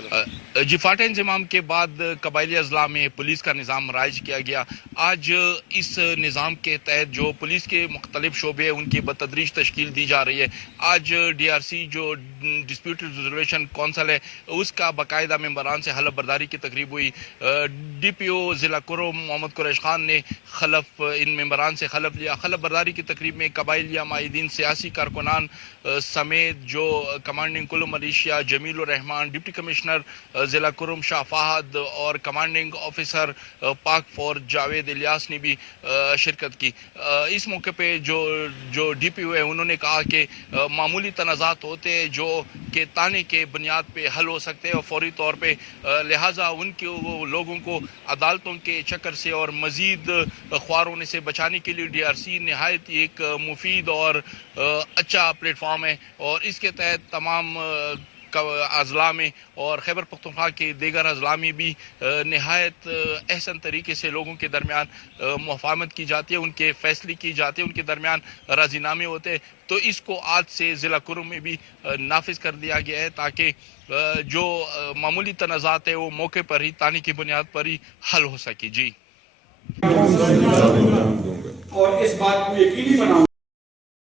جی فاتح انضمام کے بعد قبائلی اضلاع میں پولیس کا نظام رائج کیا گیا. آج اس نظام کے تحت جو پولیس کے مختلف شعبے ہیں ان کی بتدریج تشکیل دی جا رہی ہے. آج ڈی آر سی جو ڈسپیوٹ ریزولوشن کونسل ہے اس کا باقاعدہ ممبران سے حلف برداری کی تقریب ہوئی. ڈی پی او ضلع کرم محمد قریش خان نے ان ممبران سے حلف لیا. حلف برداری کی تقریب میں قبائلیہ معاہدین، سیاسی کارکنان سمیت جو کمانڈنگ کل ملیشیا جمیل الرحمان، ڈپٹی کمشنر ضلع کرم شاہ فہد اور کمانڈنگ آفیسر پاک فورس جاوید الیاس نے بھی شرکت کی. اس موقع پہ جو ڈی پی او ہے انہوں نے کہا کہ معمولی تنازعات ہوتے ہیں جو کہ تانے کے بنیاد پہ حل ہو سکتے ہیں اور فوری طور پہ، لہٰذا ان کے لوگوں کو عدالتوں کے چکر سے اور مزید خوار ہونے سے بچانے کے لیے ڈی آر سی نہایت ایک مفید اور اچھا پلیٹ فارم ہے. اور اس کے تحت تمام اضلاع میں اور خیبر پختونخوا کے دیگر اضلاع میں بھی نہایت احسن طریقے سے لوگوں کے درمیان مفاہمت کی جاتی ہے، ان کے فیصلے کی جاتے ہیں، ان کے درمیان راضی نامے ہوتے ہیں. تو اس کو آج سے ضلع کرم میں بھی نافذ کر دیا گیا ہے تاکہ جو معمولی تنازعات ہیں وہ موقع پر ہی، تانے کی بنیاد پر ہی حل ہو سکے. جی اور اس بات کو یقینی بناؤں